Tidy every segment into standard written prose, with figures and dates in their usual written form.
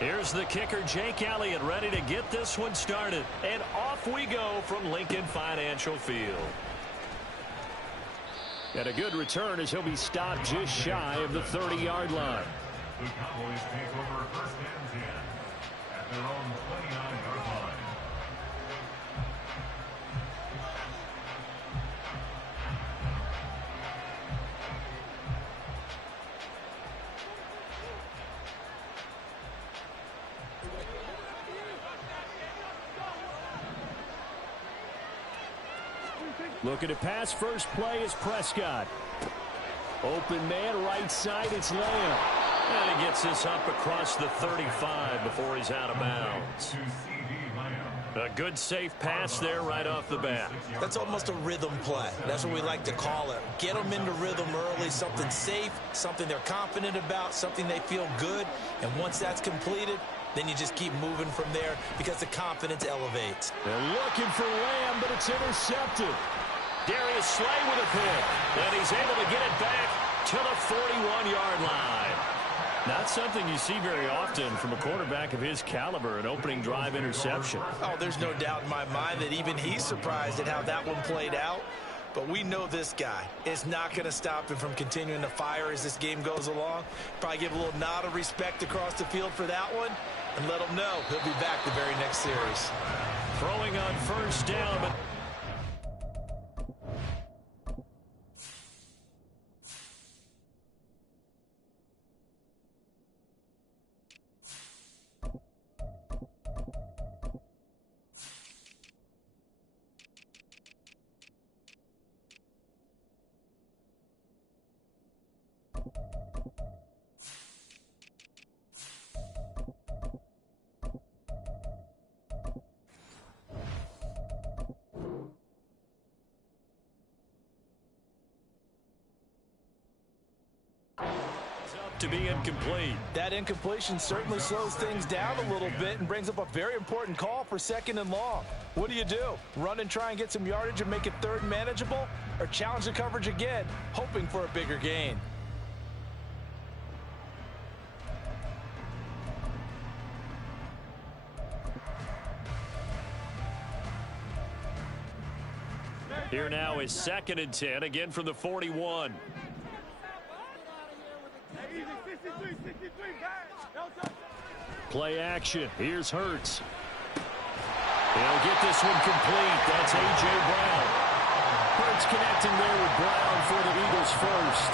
Here's the kicker, Jake Elliott, ready to get this one started. And off we go from Lincoln Financial Field. And a good return as he'll be stopped just shy of the 30-yard line. The Cowboys take over first and 10 at their own 29-yard line. Looking to pass, first play is Prescott. Open man, right side, it's Lamb. And he gets this up across the 35 before he's out of bounds. A good safe pass there right off the bat. That's almost a rhythm play. That's what we like to call it. Get them into rhythm early, something safe, something they're confident about, something they feel good. And once that's completed, then you just keep moving from there because the confidence elevates. They're looking for Lamb, but it's intercepted. Darius Slay with a pick, and he's able to get it back to the 41-yard line. Not something you see very often from a quarterback of his caliber, an opening drive interception. Oh, there's no doubt in my mind that even he's surprised at how that one played out. But we know this guy is not going to stop him from continuing to fire as this game goes along. Probably give a little nod of respect across the field for that one and let him know he'll be back the very next series. Throwing on first down, but to be incomplete. That incompletion certainly slows things down a little bit and brings up a very important call for second and long. What do you do? Run and try and get some yardage and make it third and manageable? Or challenge the coverage again, hoping for a bigger gain? Here now is second and 10, again from the 41. Play action. Here's Hurts. He'll get this one complete. That's A.J. Brown. Hurts connecting there with Brown for the Eagles first.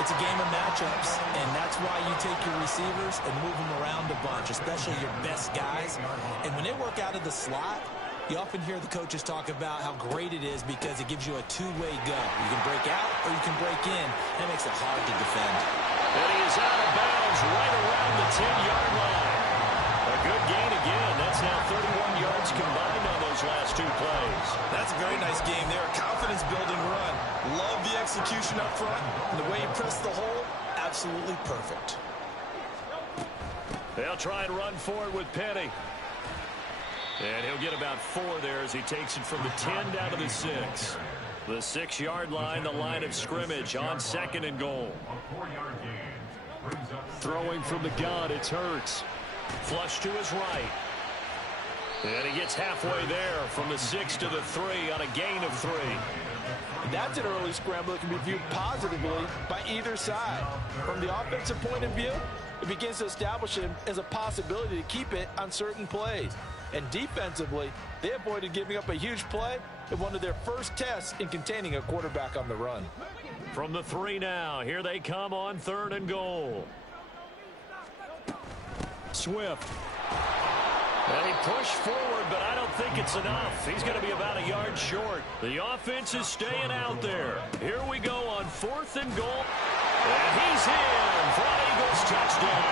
It's a game of matchups, and that's why you take your receivers and move them around a bunch, especially your best guys. And when they work out of the slot, you often hear the coaches talk about how great it is because it gives you a two-way go. You can break out or you can break in. That makes it hard to defend. And he is out of bounds right around the 10-yard line. A good gain again. That's now 31 yards combined on those last two plays. That's a very nice game there. A confidence-building run. Love the execution up front. And the way you press the hole, absolutely perfect. They'll try and run forward with Penny. And he'll get about 4 there as he takes it from the 10 down to the 6. The 6-yard line, the line of scrimmage on second and goal. Throwing from the gun, it's Hurts. Flush to his right. And he gets halfway there from the 6 to the 3 on a gain of 3. That's an early scramble that can be viewed positively by either side. From the offensive point of view, it begins to establish him as a possibility to keep it on certain plays. And defensively, they avoided giving up a huge play in one of their first tests in containing a quarterback on the run. From the 3 now, here they come on third and goal. Swift. And he pushed forward, but I don't think it's enough. He's going to be about a yard short. The offense is staying out there. Here we go on 4th and goal. And he's in for an Eagles touchdown.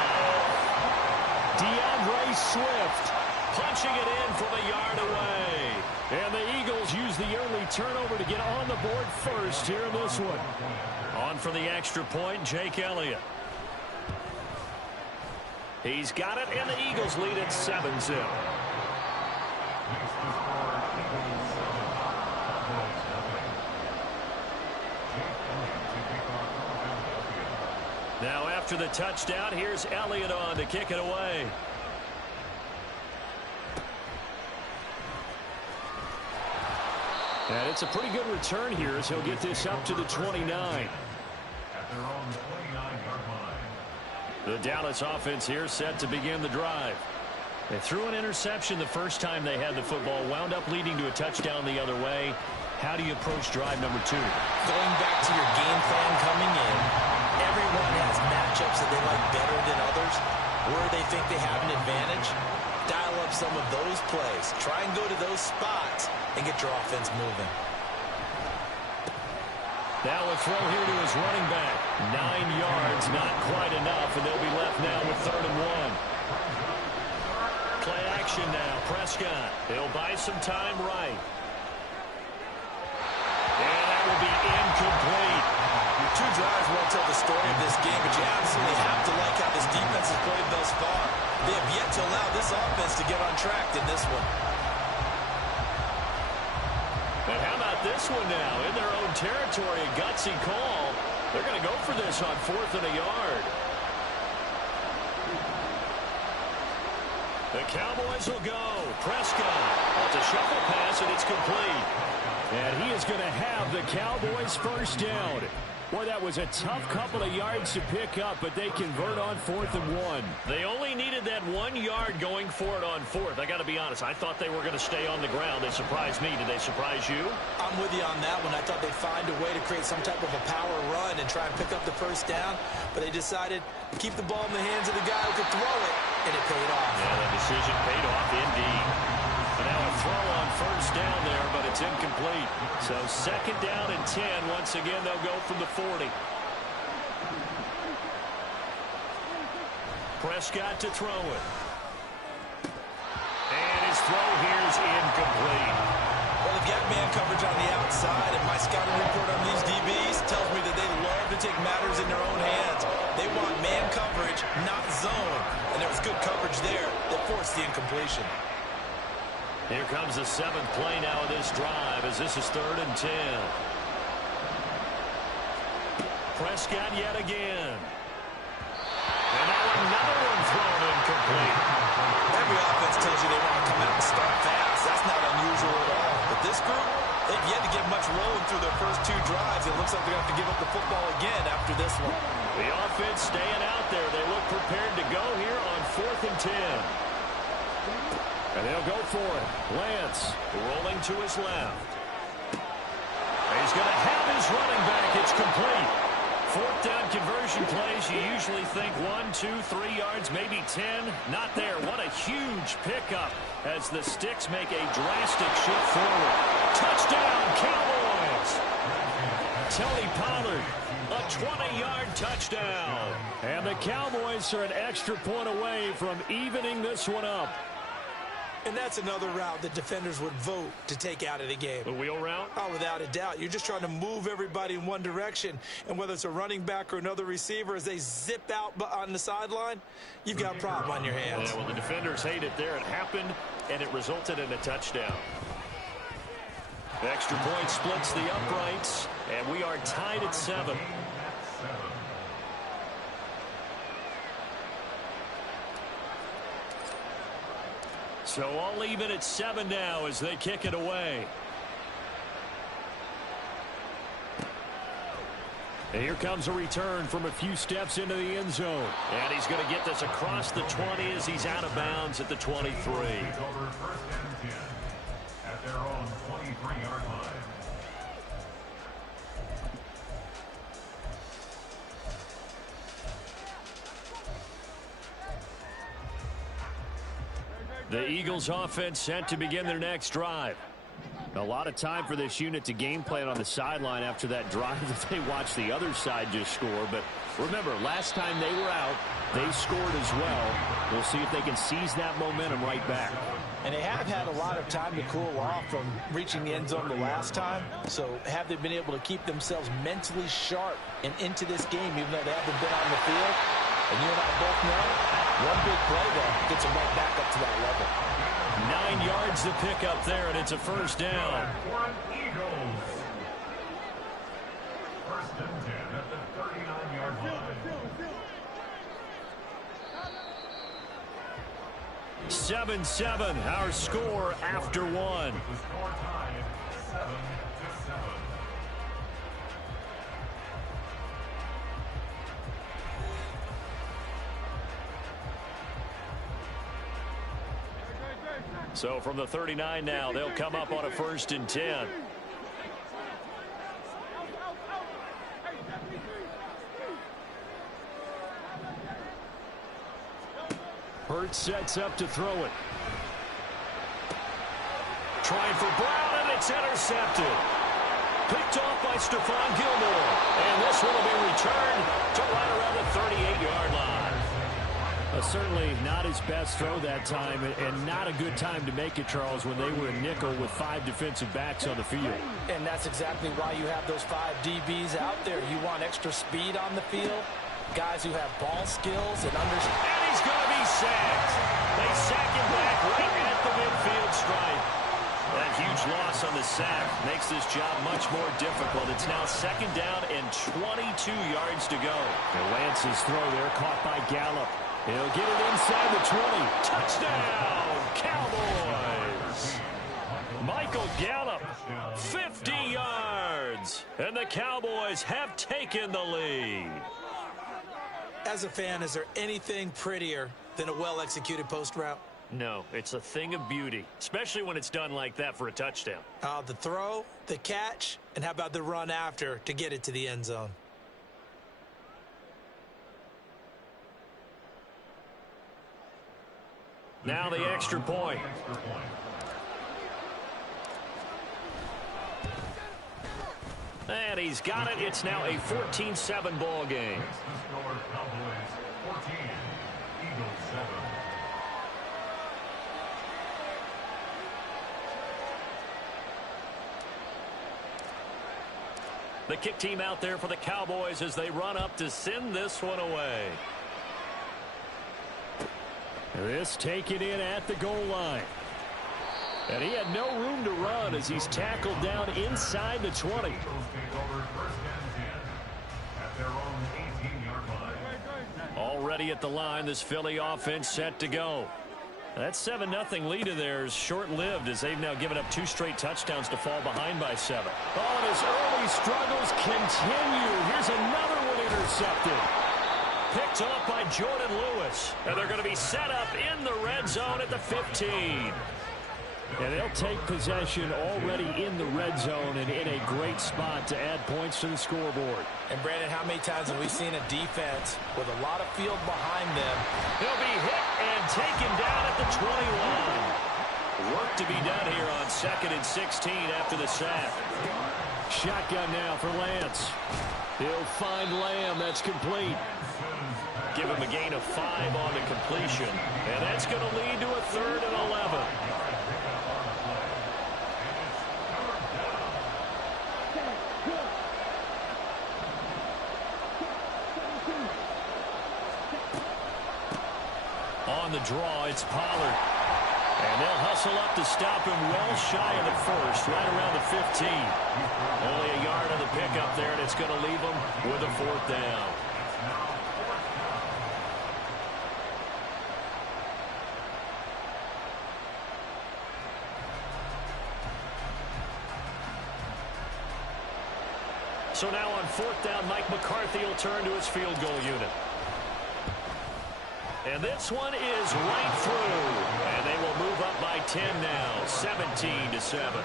DeAndre Swift punching it in from a yard away. And the Eagles use the early turnover to get on the board first here in this one. On for the extra point, Jake Elliott. He's got it, and the Eagles lead at 7-0. Now after the touchdown, here's Elliott on to kick it away. And it's a pretty good return here as he'll get this up to the 29. At their own 29-yard line. The Dallas offense here set to begin the drive. They threw an interception the first time they had the football, wound up leading to a touchdown the other way. How do you approach drive number 2? Going back to your game plan coming in, everyone has matchups that they like better than others, where they think they have an advantage. Dial up some of those plays. Try and go to those spots and get your offense moving. Now a throw here to his running back. 9 yards, not quite enough, and they'll be left now with 3rd and 1. Play action now, Prescott. He'll buy some time right. And that will be incomplete. Your 2 drives won't tell the story of this game, but you absolutely have to like how this defense has played thus far. They have yet to allow this offense to get on track in this one. And how about this one now? In their own territory, a gutsy call. They're going to go for this on 4th and a yard. The Cowboys will go. Prescott. It's a shuffle pass, and it's complete. And he is going to have the Cowboys first down. Boy, that was a tough couple of yards to pick up, but they convert on 4th and 1. They only needed that 1 yard going for it on 4th. I got to be honest, I thought they were going to stay on the ground. They surprised me. Did they surprise you? I'm with you on that one. I thought they'd find a way to create some type of a power run and try and pick up the first down, but they decided to keep the ball in the hands of the guy who could throw it, and it paid off. Yeah, that decision paid off indeed. And now a throw on first down there, but it's incomplete. So 2nd down and 10. Once again, they'll go from the 40. Prescott to throw it. And his throw here is incomplete. Well, they've got man coverage on the outside, and my scouting report on these DBs tells me that they love to take matters in their own hands. They want man coverage, not zone. And there was good coverage there that forced the incompletion. Here comes the 7th play now of this drive as this is 3rd and 10. Prescott yet again. And now another one thrown incomplete. Every offense tells you they want to come out and start fast. That's not unusual at all. But this group, they've yet to get much rolling through their first 2 drives. It looks like they're going to have to give up the football again after this one. The offense staying out there. They look prepared to go here on 4th and 10. And they'll go for it. Lance rolling to his left. He's going to have his running back. It's complete. 4th down conversion plays. You usually think 1, 2, 3 yards, maybe 10. Not there. What a huge pickup as the Sticks make a drastic shift forward. Touchdown, Cowboys! Tony Pollard, a 20-yard touchdown. And the Cowboys are an extra point away from evening this one up. And that's another route that defenders would vote to take out of the game. The wheel route? Oh, without a doubt. You're just trying to move everybody in one direction. And whether it's a running back or another receiver, as they zip out on the sideline, you've got a problem on your hands. Yeah, well, the defenders hate it there. It happened, and it resulted in a touchdown. The extra point splits the uprights, and we are tied at 7. So all even at 7 now as they kick it away. And here comes a return from a few steps into the end zone. And he's going to get this across the 20 as he's out of bounds at the 23. Over 1st and 10 at their own 23-yard line. The Eagles offense set to begin their next drive. A lot of time for this unit to game plan on the sideline after that drive that they watched the other side just score. But remember, last time they were out, they scored as well. We'll see if they can seize that momentum right back. And they have had a lot of time to cool off from reaching the end zone the last time. So have they been able to keep themselves mentally sharp and into this game, even though they haven't been on the field? And you and I both know, one big play there gets them right back up to that level. 9 yards to pick up there, and it's a first down. Eagles. 1st and 10 at the 39-yard line. 7-7, our score after 1. The score tied So from the 39 now, they'll come up on a 1st and 10. Hurts sets up to throw it. Trying for Brown, and it's intercepted. Picked off by Stephon Gilmore. And this one will be returned to right around the 38-yard line. Certainly not his best throw that time, and not a good time to make it, Charles, when they were a nickel with 5 defensive backs on the field. And that's exactly why you have those 5 DBs out there. You want extra speed on the field, guys who have ball skills and understand. And he's going to be sacked. They sack him back right at the midfield stripe. That huge loss on the sack makes this job much more difficult. It's now 2nd down and 22 yards to go. And Lance's throw there caught by Gallup. He'll get it inside the 20. Touchdown, Cowboys. Michael Gallup, 50 yards. And the Cowboys have taken the lead. As a fan, is there anything prettier than a well-executed post route? No, it's a thing of beauty, especially when it's done like that for a touchdown. The throw, the catch, and how about the run after to get it to the end zone? Now the extra point. And he's got it. It's now a 14-7 ball game. The kick team out there for the Cowboys as they run up to send this one away. This taken in at the goal line. And he had no room to run as he's tackled down inside the 20. Already at the line, this Philly offense set to go. That 7-0 lead of theirs short-lived as they've now given up 2 straight touchdowns to fall behind by 7. Oh, and his early struggles continue. Here's another one intercepted. Picked off by Jordan Lewis. And they're going to be set up in the red zone at the 15. And they'll take possession already in the red zone and in a great spot to add points to the scoreboard. And, Brandon, how many times have we seen a defense with a lot of field behind them? He'll be hit and taken down at the 21. Work to be done here on 2nd and 16 after the sack. Shotgun now for Lance. He'll find Lamb. That's complete. Give him a gain of 5 on the completion. And that's going to lead to a 3rd and 11. On the draw, it's Pollard. And they'll hustle up to stop him well shy of the 1st, right around the 15. Only a yard on the pickup there, and it's going to leave them with a 4th down. So now on 4th down, Mike McCarthy will turn to his field goal unit. And this one is right through. And they will move up by 10 now, 17-7.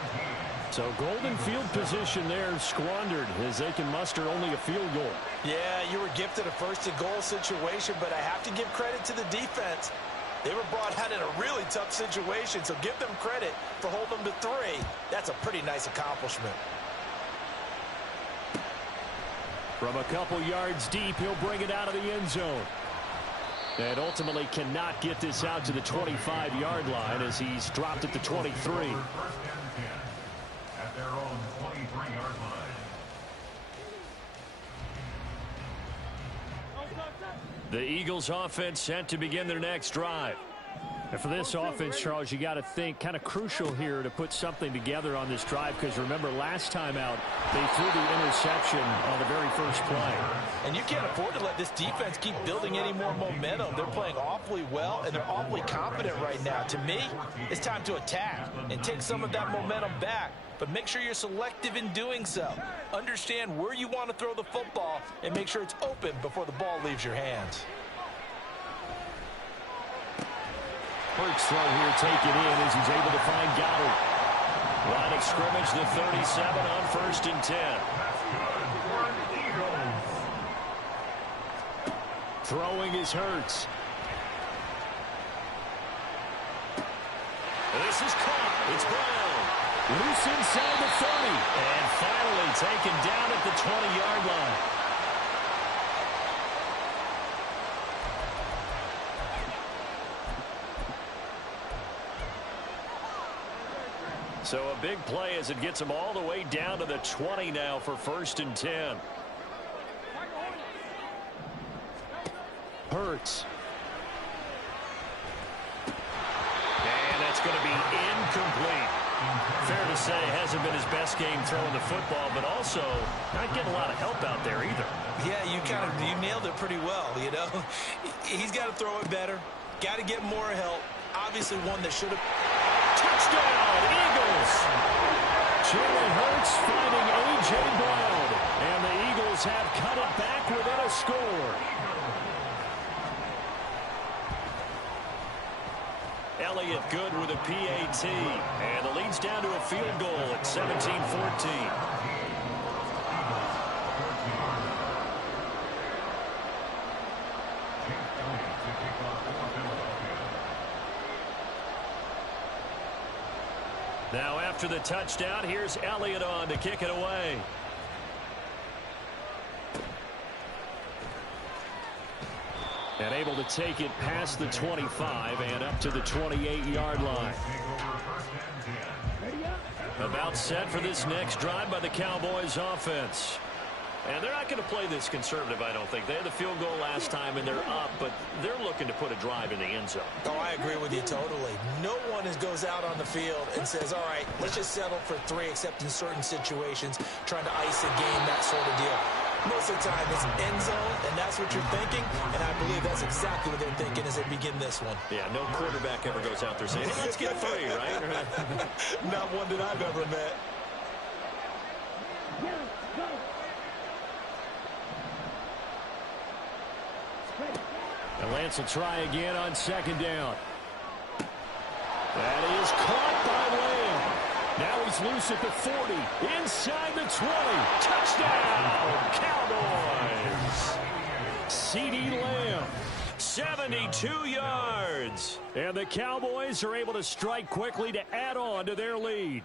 So golden field position there squandered as they can muster only a field goal. Yeah, you were gifted a 1st and goal situation, but I have to give credit to the defense. They were brought out in a really tough situation, so give them credit for holding them to 3. That's a pretty nice accomplishment. From a couple yards deep, he'll bring it out of the end zone. And ultimately cannot get this out to the 25-yard line as he's dropped at the 23. At their own 23-yard line. The Eagles offense set to begin their next drive. And for this offense, Charles, you got to think kind of crucial here to put something together on this drive, because remember last time out they threw the interception on the very first play. And you can't afford to let this defense keep building any more momentum. They're playing awfully well, and they're awfully confident right now. To me, it's time to attack and take some of that momentum back, but make sure you're selective in doing so. Understand where you want to throw the football and make sure it's open before the ball leaves your hands. Hurts throw here taken in as he's able to find Goddard. Line of scrimmage, the 37 on 1st and 10. Throwing is Hurts. This is caught. It's Brown. Loose inside the 30. And finally taken down at the 20-yard line. So a big play as it gets them all the way down to the 20 now for 1st and 10. Hurts. And that's going to be incomplete. Fair to say, hasn't been his best game throwing the football, but also not getting a lot of help out there either. Yeah, you nailed it pretty well, you know. He's got to throw it better. Got to get more help. Obviously one that should have... Touchdown, Eagles! Jalen Hurts finding A.J. Brown, and the Eagles have cut it back within a score. Elliott good with a PAT, and the lead's down to a field goal at 17-14. Now after the touchdown, here's Elliott on to kick it away. And able to take it past the 25 and up to the 28-yard line. About set for this next drive by the Cowboys offense. And they're not going to play this conservative, I don't think. They had the field goal last time, and they're up, but they're looking to put a drive in the end zone. Oh, I agree with you totally. No one goes out on the field and says, all right, let's just settle for 3, except in certain situations, trying to ice a game, that sort of deal. Most of the time, it's end zone, and that's what you're thinking, and I believe that's exactly what they're thinking as they begin this one. Yeah, no quarterback ever goes out there saying, hey, let's get 3, right? Not one that I've ever met. And Lance will try again on 2nd down. That is caught by Lamb. Now he's loose at the 40, inside the 20. Touchdown, Cowboys. CeeDee Lamb, 72 yards. And the Cowboys are able to strike quickly to add on to their lead.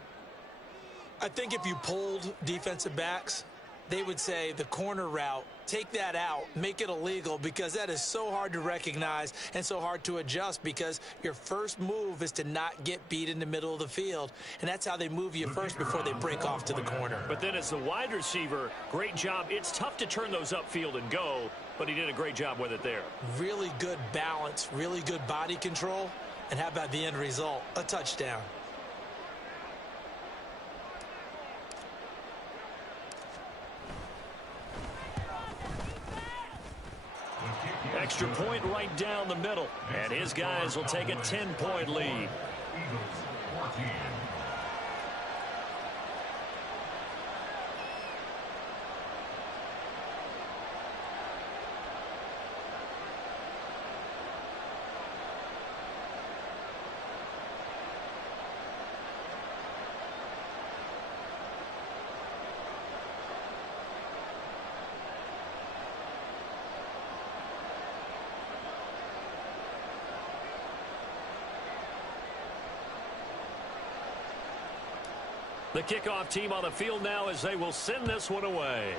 I think if you polled defensive backs, they would say the corner route, take that out, make it illegal, because that is so hard to recognize and so hard to adjust, because your first move is to not get beat in the middle of the field, and that's how they move you first before they break off to the corner. But then as the wide receiver, great job. It's tough to turn those upfield and go, but he did a great job with it there. Really good balance, really good body control, and how about the end result? A touchdown. Extra point right down the middle. And his guys will take a 10-point lead. Eagles 14. The kickoff team on the field now as they will send this one away.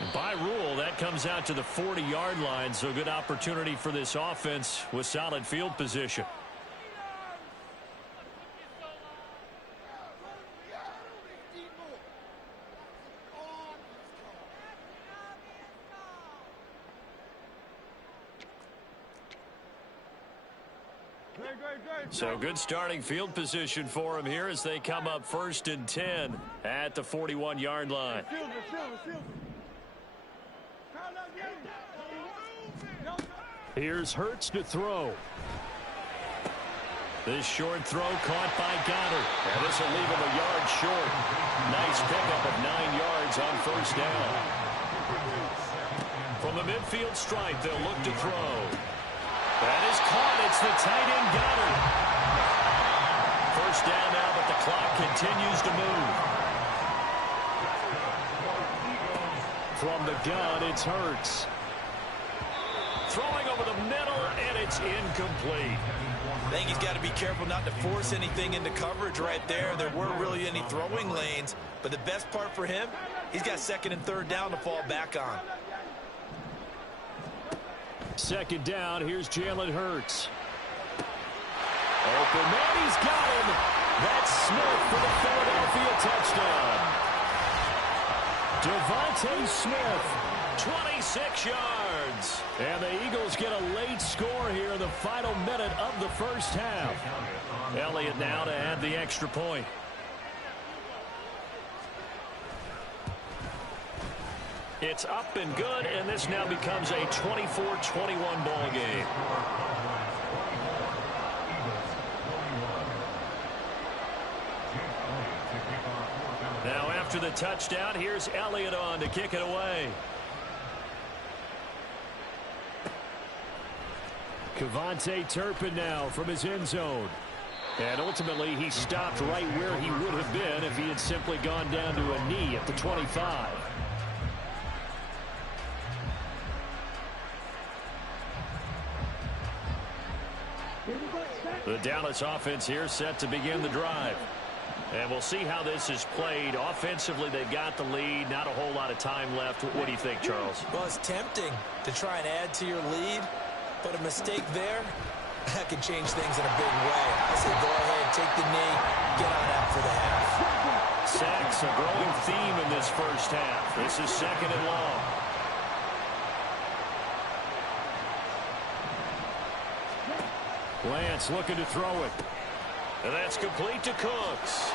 And by rule, that comes out to the 40-yard line, so good opportunity for this offense with solid field position. So good starting field position for him here as they come up 1st and 10 at the 41-yard line. Here's Hurts to throw. This short throw caught by Goddard. And this will leave him a yard short. Nice pickup of 9 yards on 1st down. From the midfield stripe, they'll look to throw. That is caught. It's the tight end Goddard. 1st down now, but the clock continues to move. From the gun, it's Hurts. Throwing over the middle, and it's incomplete. I think he's got to be careful not to force anything into coverage right there. There weren't really any throwing lanes, but the best part for him, he's got 2nd and 3rd down to fall back on. 2nd down, here's Jalen Hurts. Open man, he's got him. That's Smith for the Philadelphia touchdown. Devontae Smith, 26 yards. and the Eagles get a late score here in the final minute of the 1st half. Elliott now to add the extra point. It's up and good, and this now becomes a 24-21 ball game. Now after the touchdown, here's Elliott on to kick it away. Kevontae Turpin now from his end zone. And ultimately, he stopped right where he would have been if he had simply gone down to a knee at the 25. The Dallas offense here set to begin the drive. And we'll see how this is played. Offensively, they've got the lead. Not a whole lot of time left. What do you think, Charles? Well, it's tempting to try and add to your lead, but a mistake there, that could change things in a big way. I say go ahead, take the knee, get on out for the half. Sacks, a growing theme in this 1st half. This is 2nd and long. Lance looking to throw it. And that's complete to Cooks.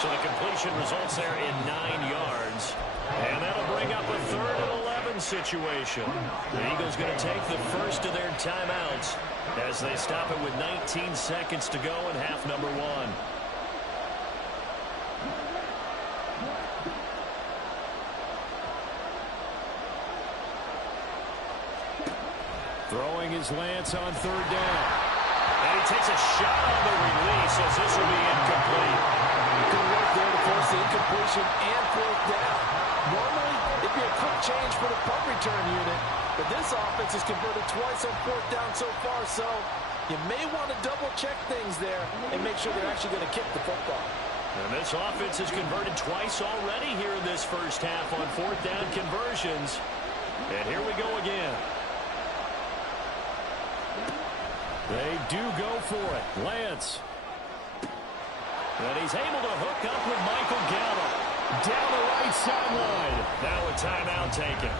So the completion results there in 9 yards. And that'll bring up a 3rd and 11 situation. The Eagles going to take the first of their timeouts as they stop it with 19 seconds to go in half number 1. Throwing is Lance on 3rd down. And he takes a shot on the release as this will be incomplete. Good work there to force the incompletion and 4th down. Normally, it'd be a quick change for the punt return unit, but this offense has converted twice on 4th down so far, so you may want to double-check things there and make sure they're actually going to kick the football. And this offense has converted twice already here in this 1st half on 4th down conversions. And here we go again. They do go for it. Lance. And he's able to hook up with Michael Gallup. Down the right sideline. Now a timeout taken.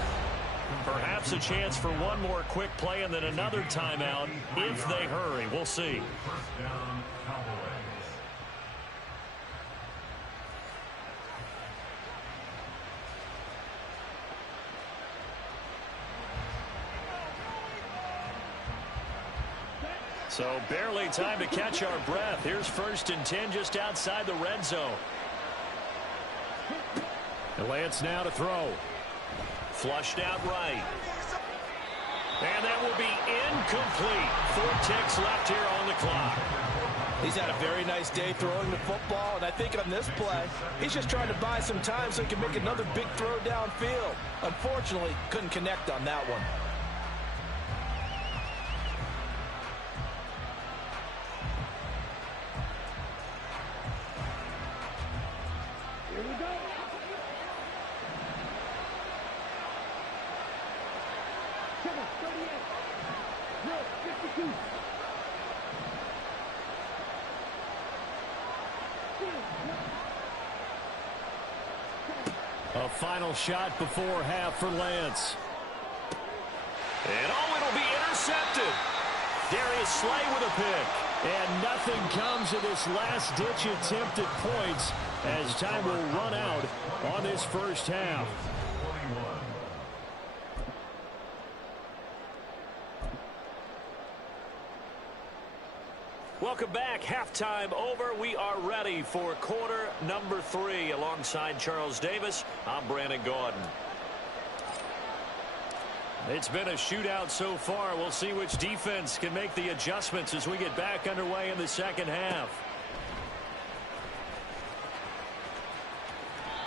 Perhaps a chance for one more quick play and then another timeout if they hurry. We'll see. 1st down, Cowboys. So barely time to catch our breath. Here's 1st and 10 just outside the red zone. Lance now to throw. Flushed out right. And that will be incomplete. 4 ticks left here on the clock. He's had a very nice day throwing the football, and I think on this play, he's just trying to buy some time so he can make another big throw downfield. Unfortunately, couldn't connect on that one. A final shot before half for Lance. And oh, it'll be intercepted. Darius Slay with a pick. And nothing comes of this last-ditch attempt at points as time will run out on this first half. Welcome back. Halftime over. We are ready for quarter number 3. Alongside Charles Davis, I'm Brandon Gaudin. It's been a shootout so far. We'll see which defense can make the adjustments as we get back underway in the second half.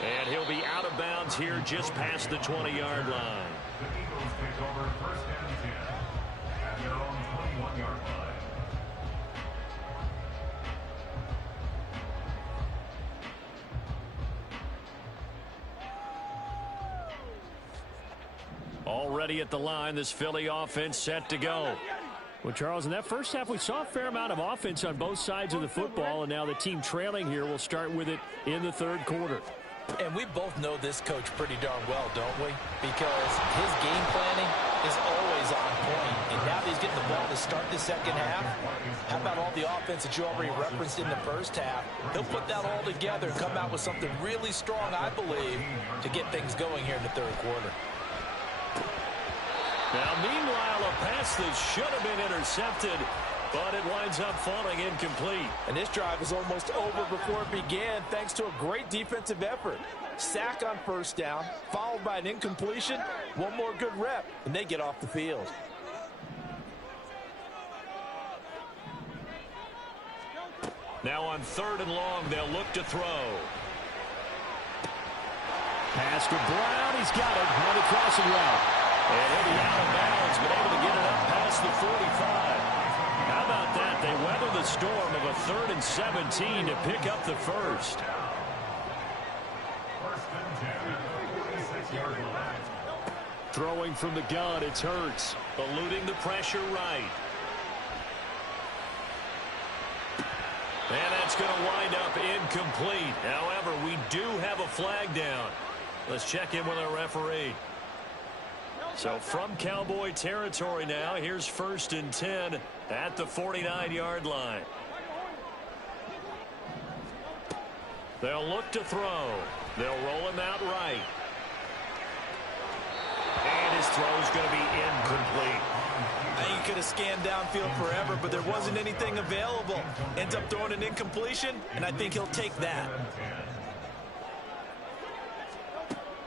And he'll be out of bounds here just past the 20-yard line. The Eagles take over first and 10 at their own 21-yard line. Already at the line, this Philly offense set to go. Well, Charles, in that first half, we saw a fair amount of offense on both sides of the football, and now the team trailing here will start with it in the third quarter. And we both know this coach pretty darn well, don't we? Because his game planning is always on point. And now that he's getting the ball to start the second half, how about all the offense that you already referenced in the first half? He'll put that all together and come out with something really strong, I believe, to get things going here in the third quarter. Now, meanwhile, a pass that should have been intercepted, but it winds up falling incomplete. And this drive is almost over before it began, thanks to a great defensive effort. Sack on first down, followed by an incompletion. One more good rep, and they get off the field. Now on 3rd and long, they'll look to throw. Pass to Brown. He's got it on the crossing route. And he'll be out of bounds, but able to get it up past the 45. How about that? They weather the storm of a 3rd and 17 to pick up the first. First and 10 at the 46-yard line. Throwing from the gun, it's Hurts. Eluding the pressure right. And that's going to wind up incomplete. However, we do have a flag down. Let's check in with our referee. So from Cowboy territory now, here's 1st and 10 at the 49-yard line. They'll look to throw. They'll roll him out right. And his throw's going to be incomplete. I think he could have scanned downfield forever, but there wasn't anything available. Ends up throwing an incompletion, and I think he'll take that.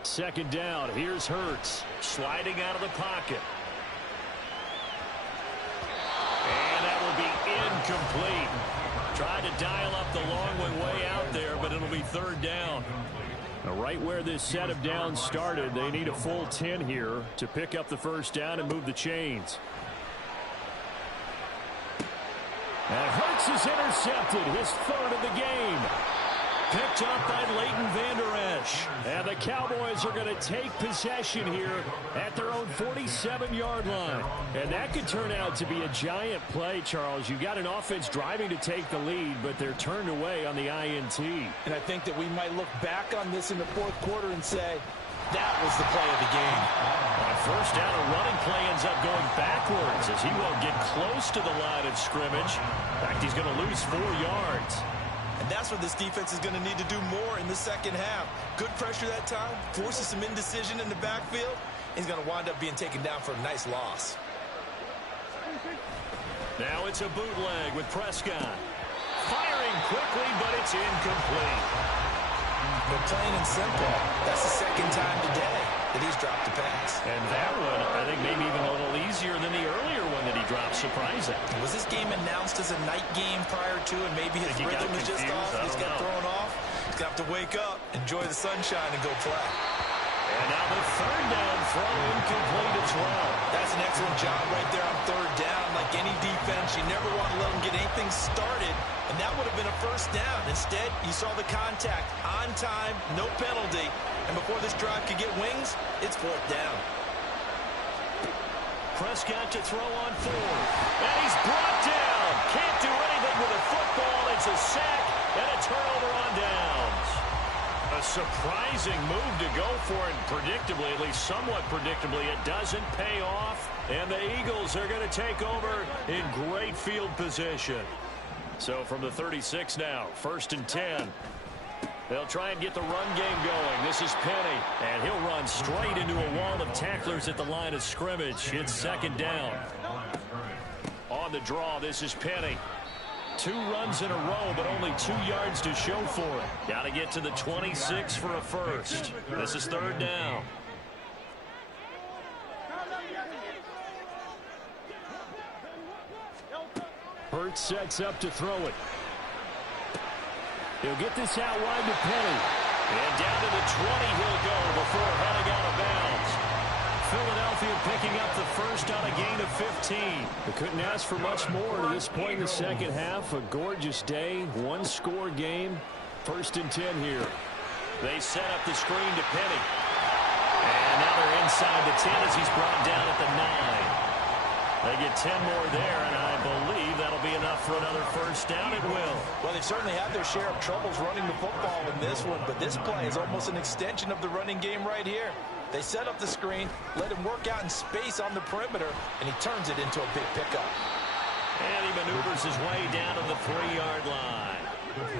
2nd down. Here's Hurts. Sliding out of the pocket. And that will be incomplete. Tried to dial up the long way out there, but it'll be 3rd down. Now, right where this set of downs started, they need a full 10 here to pick up the first down and move the chains. And Hurts is intercepted, his 3rd of the game. Picked up by Leighton Vander Esch. And the Cowboys are going to take possession here at their own 47-yard line. And that could turn out to be a giant play, Charles. You've got an offense driving to take the lead, but they're turned away on the INT. And I think that we might look back on this in the 4th quarter and say, that was the play of the game. On 1st down, a running play ends up going backwards as he won't get close to the line of scrimmage. In fact, he's going to lose 4 yards. And that's what this defense is going to need to do more in the second half. Good pressure that time, forces some indecision in the backfield. He's going to wind up being taken down for a nice loss. Now it's a bootleg with Prescott. Firing quickly, but it's incomplete. But plain and simple, that's the 2nd time today that he's dropped a pass. And that one, I think, maybe even a little easier than the earlier one that he dropped. Surprising. Was this game announced as a night game prior to, and maybe his rhythm was just off? He's got thrown off. He's got to wake up, enjoy the sunshine, and go play. And now the 3rd down throw incomplete as well. That's an excellent job right there on 3rd down. Like any defense, you never want to let them get anything started, and that would have been a 1st down. Instead, you saw the contact on time, no penalty, and before this drive could get wings, it's 4th down. Prescott to throw on 4th, and he's brought down. Can't do anything with a football. It's a sack and a turnover on downs. A surprising Amazing move to go for it. Predictably, at least somewhat predictably, it doesn't pay off. And the Eagles are going to take over in great field position. So from the 36 now, 1st and 10. They'll try and get the run game going. This is Penny, and he'll run straight into a wall of tacklers at the line of scrimmage. It's 2nd down. On the draw, this is Penny. 2 runs in a row, but only 2 yards to show for it. Got to get to the 26 for a first. This is 3rd down. Hurts sets up to throw it. He'll get this out wide to Penny. And down to the 20 he'll go before heading out of bounds. Philadelphia picking up the first on a gain of 15. They couldn't ask for much more to this point in the second half. A gorgeous day, 1-score game. 1st and 10 here. They set up the screen to Penny. And now they're inside the 10 as he's brought down at the 9. They get 10 more there, and I believe that'll be enough for another first down. It will. Well, they've certainly had their share of troubles running the football in this one, but this play is almost an extension of the running game right here. They set up the screen, let him work out in space on the perimeter, and he turns it into a big pickup. And he maneuvers his way down to the 3-yard line.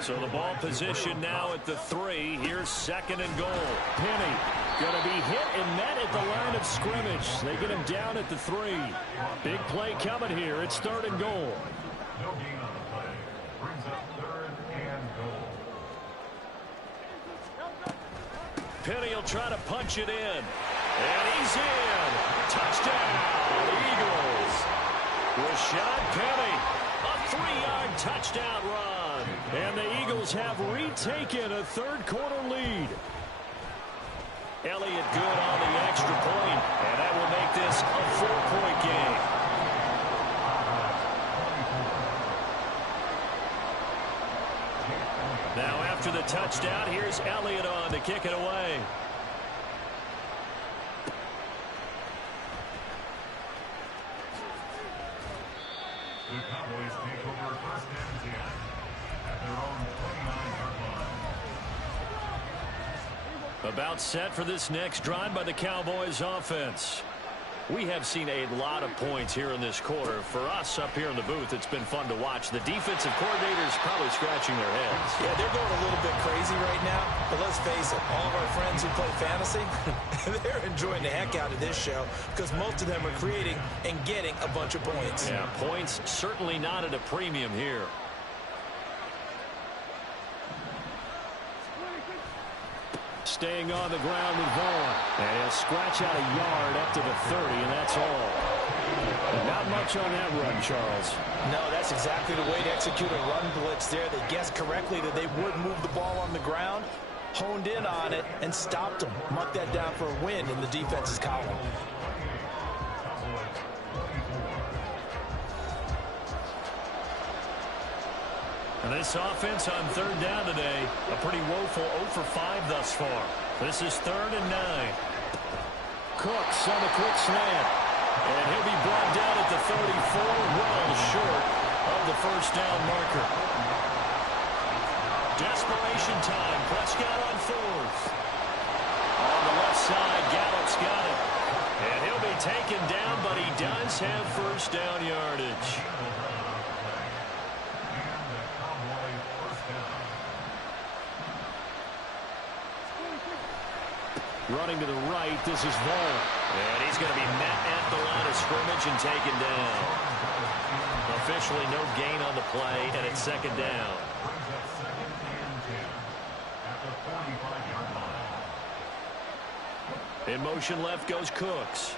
So the ball position now at the 3. Here's 2nd and goal. Penny going to be hit and met at the line of scrimmage. They get him down at the 3. Big play coming here. It's 3rd and goal. No gain on the play. Brings up 3rd and goal. Penny will try to punch it in. And he's in. Touchdown, Eagles. Rashad Penny, a 3-yard touchdown run. And the Eagles have retaken a 3rd-quarter lead. Elliott good on the extra point, and that will make this a 4-point game. Now after the touchdown, here's Elliott on to kick it away. The Cowboys take over 1st and 10 at their own 29-yard line. About set for this next drive by the Cowboys offense. We have seen a lot of points here in this quarter. For us up here in the booth, it's been fun to watch. The defensive coordinators probably scratching their heads. Yeah, they're going a little bit crazy right now, but let's face it, all of our friends who play fantasy, they're enjoying the heck out of this show because most of them are creating and getting a bunch of points. Yeah, points certainly not at a premium here. Staying on the ground with Vaughn. And he'll scratch out a yard up to the 30, and that's all. And not much on that run, Charles. No, that's exactly the way to execute a run blitz there. They guessed correctly that they would move the ball on the ground, honed in on it, and stopped them. Mark that down for a win in the defense's column. And this offense on 3rd down today, a pretty woeful 0 for 5 thus far. This is 3rd and 9. Cooks on a quick slant. And he'll be brought down at the 34, well short of the first down marker. Desperation time. Prescott on 4th. On the left side, Gallup's got it. And he'll be taken down, but he does have first down yardage. Running to the right, this is Vaughn. And he's going to be met at the line of scrimmage and taken down. Officially no gain on the play, and it's 2nd down. In motion left goes Cooks.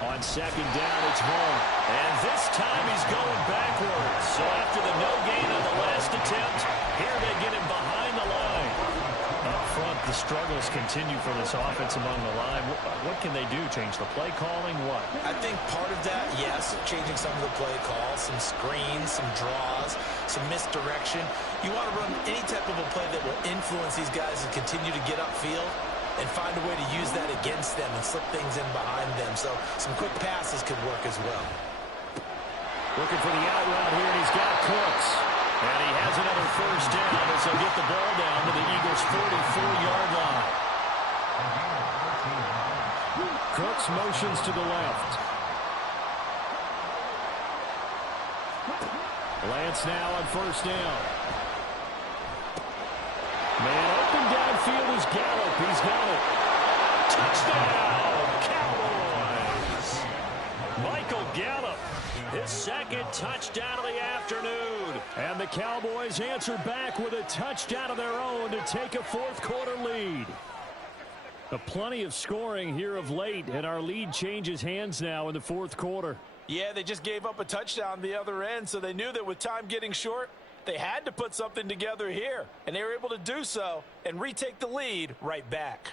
On 2nd down, it's Vaughn. And this time he's going backwards. So after the no gain on the last attempt, here they get him behind the line. Up front, the struggles continue for this offense among the line. What can they do? Change the play calling? What? I think part of that, yes, changing some of the play calls, some screens, some draws, some misdirection. You want to run any type of a play that will influence these guys and continue to get upfield and find a way to use that against them and slip things in behind them. So some quick passes could work as well. Looking for the out route here, and he's got Cooks. And he has another first down as he'll get the ball down to the Eagles' 44-yard line. Cooks motions to the left. Lance now on first down. Man open downfield is Gallup. He's got it. Touchdown, Cowboys. Michael Gallup, his second touchdown of the afternoon. And the Cowboys answer back with a touchdown of their own to take a fourth-quarter lead. Plenty of scoring here of late, and our lead changes hands now in the fourth quarter. Yeah, they just gave up a touchdown the other end, so they knew that with time getting short, they had to put something together here, and they were able to do so and retake the lead right back.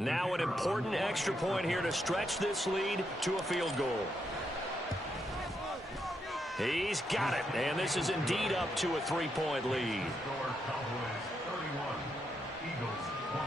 Now an important extra point here to stretch this lead to a field goal. He's got it, and this is indeed up to a three-point lead. Score Cowboys 31, Eagles 28.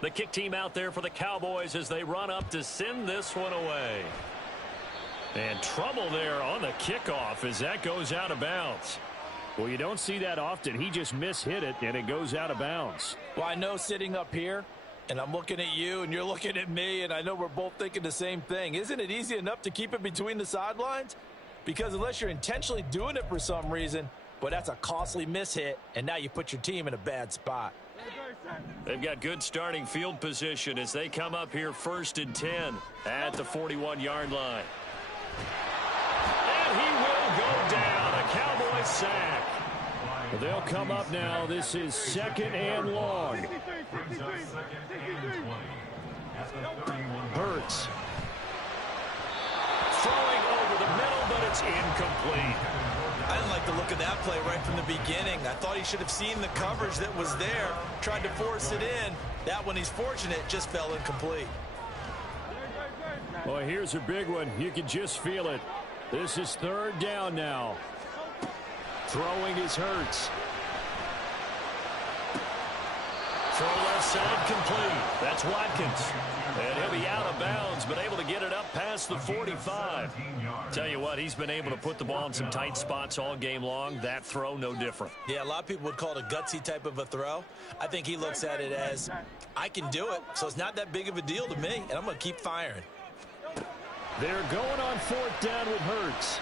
The kick team out there for the Cowboys as they run up to send this one away. And trouble there on the kickoff as that goes out of bounds. Well, you don't see that often. He just mishit it, and it goes out of bounds. Well, I know sitting up here, and I'm looking at you, and you're looking at me, and I know we're both thinking the same thing. Isn't it easy enough to keep it between the sidelines? Because unless you're intentionally doing it for some reason, but that's a costly mishit, and now you put your team in a bad spot. They've got good starting field position as they come up here 1st and 10 at the 41-yard line. And he will go down. A Cowboys sack. They'll come up now. This is 2nd and long. Hurts. Throwing over the middle, but it's incomplete. I didn't like the look of that play right from the beginning. I thought he should have seen the coverage that was there, tried to force it in. That one, he's fortunate, just fell incomplete. Well, here's a big one. You can just feel it. This is 3rd down now. Throwing is Hurts. Throw left side complete. That's Watkins. And he'll be out of bounds, but able to get it up past the 45. Tell you what, he's been able to put the ball in some tight spots all game long. That throw, no different. Yeah, a lot of people would call it a gutsy type of a throw. I think he looks at it as, I can do it, so it's not that big of a deal to me, and I'm going to keep firing. They're going on 4th down with Hurts.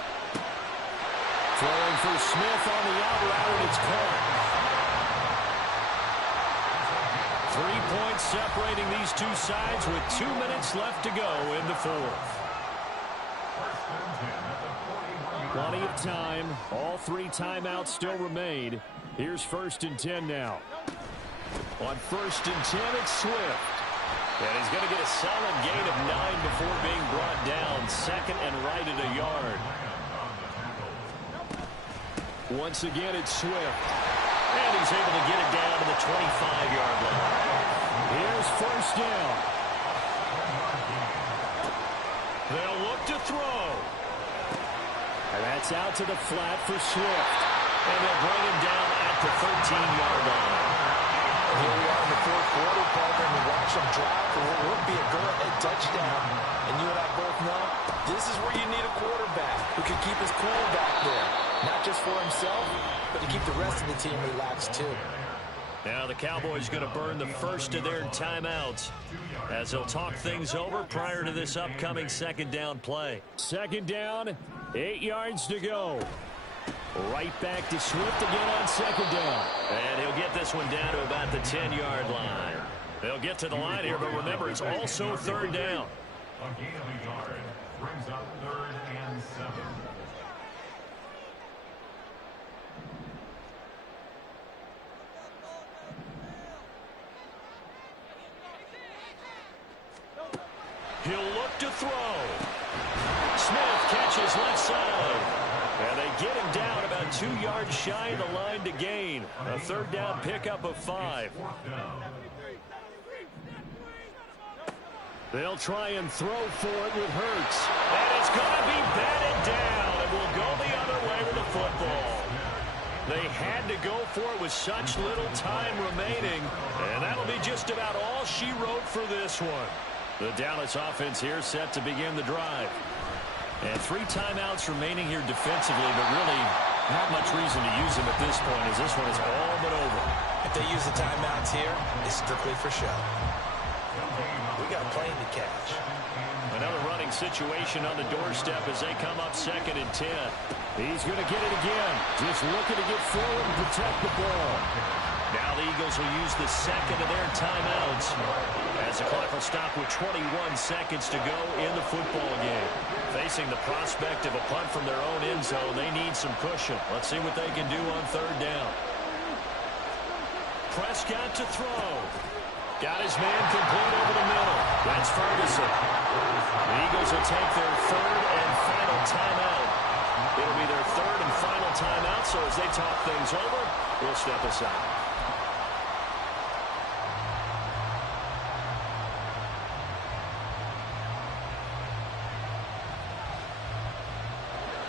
Throwing for Smith on the out route, and it's caught. 3 points separating these two sides with 2 minutes left to go in the 4th. Plenty of time. All 3 timeouts still remain. Here's 1st and 10 now. On 1st and 10, it's Swift. And he's going to get a solid gain of 9 before being brought down. 2nd and right at a yard. Once again, it's Swift. And he's able to get it down to the 25-yard line. Here's 1st down. They'll look to throw. And that's out to the flat for Swift. And they'll bring him down at the 13-yard line. Here we are in the 4th quarter, partner, and we watch them drive for what would be a go-ahead touchdown. And you and I both know this is where you need a quarterback who can keep his cool back there. Not just for himself, but to keep the rest of the team relaxed too. Now the Cowboys going to burn the first of their timeouts as they'll talk things over prior to this upcoming second down play. Second down, 8 yards to go. Right back to Swift again on second down. And he'll get this one down to about the 10-yard line. They'll get to the line here, but remember, it's also third down. A gain of a yard brings up 3rd and 7. He'll look to throw. Smith catches left side. And they get him down about 2 yards shy of the line to gain. A third down pickup of 5. They'll try and throw for it with Hurts. And it's going to be batted down. And will go the other way with the football. They had to go for it with such little time remaining. And that'll be just about all she wrote for this one. The Dallas offense here set to begin the drive. And 3 timeouts remaining here defensively, but really not much reason to use them at this point as this one is all but over. If they use the timeouts here, it's strictly for show. We got a plane to catch. Another running situation on the doorstep as they come up 2nd and 10. He's going to get it again. Just looking to get forward and protect the ball. Now the Eagles will use the second of their timeouts as the clock will stop with 21 seconds to go in the football game. Facing the prospect of a punt from their own end zone, they need some cushion. Let's see what they can do on third down. Prescott to throw. Got his man complete over the middle. That's Ferguson. The Eagles will take their third and final timeout. It'll be their third and final timeout, so as they talk things over, we'll step aside.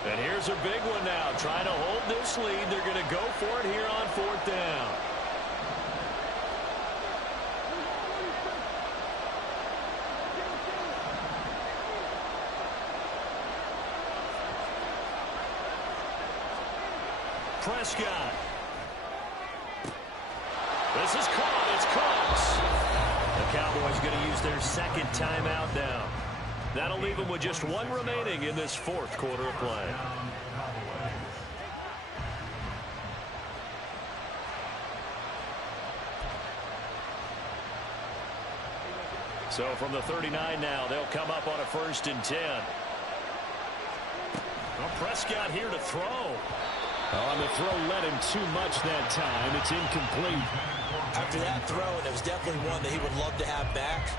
And here's a big one now. Trying to hold this lead. They're going to go for it here on 4th down. Prescott. This is caught. It's close. The Cowboys going to use their second timeout now. That'll leave them with just 1 remaining in this 4th quarter of play. So from the 39 now, they'll come up on a 1st and 10. Well, Prescott here to throw. On the throw, led him too much that time. It's incomplete. After that throw, and it was definitely one that he would love to have back,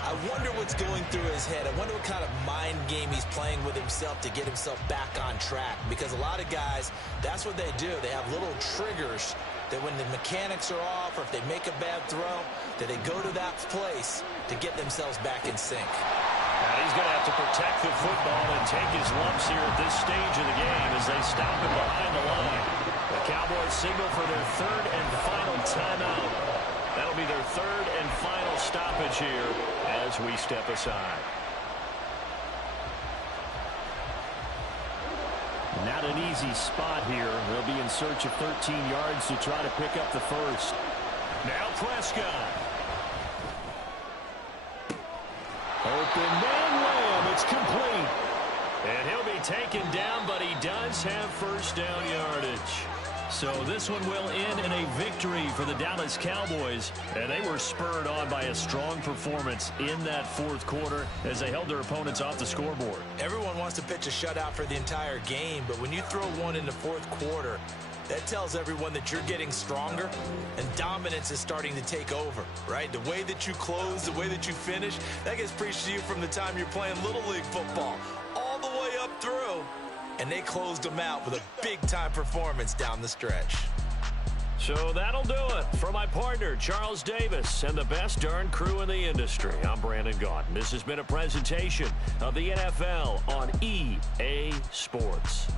I wonder what's going through his head. I wonder what kind of mind game he's playing with himself to get himself back on track. Because a lot of guys, that's what they do. They have little triggers that when the mechanics are off or if they make a bad throw, that they go to that place to get themselves back in sync. Now he's going to have to protect the football and take his lumps here at this stage of the game as they stop him behind the line. The Cowboys signal for their third and final timeout. That'll be their third and final stoppage here as we step aside. Not an easy spot here. They'll be in search of 13 yards to try to pick up the first. Now Prescott. Open man, Lamb. It's complete. And he'll be taken down, but he does have first down yardage. So this one will end in a victory for the Dallas Cowboys. And they were spurred on by a strong performance in that 4th quarter as they held their opponents off the scoreboard. Everyone wants to pitch a shutout for the entire game, but when you throw one in the 4th quarter, that tells everyone that you're getting stronger and dominance is starting to take over, right? The way that you close, the way that you finish, that gets preached to you from the time you're playing Little League football all the way up through. And they closed them out with a big-time performance down the stretch. So that'll do it for my partner, Charles Davis, and the best darn crew in the industry. I'm Brandon Gaudin. This has been a presentation of the NFL on EA Sports.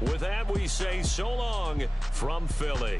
With that, we say so long from Philly.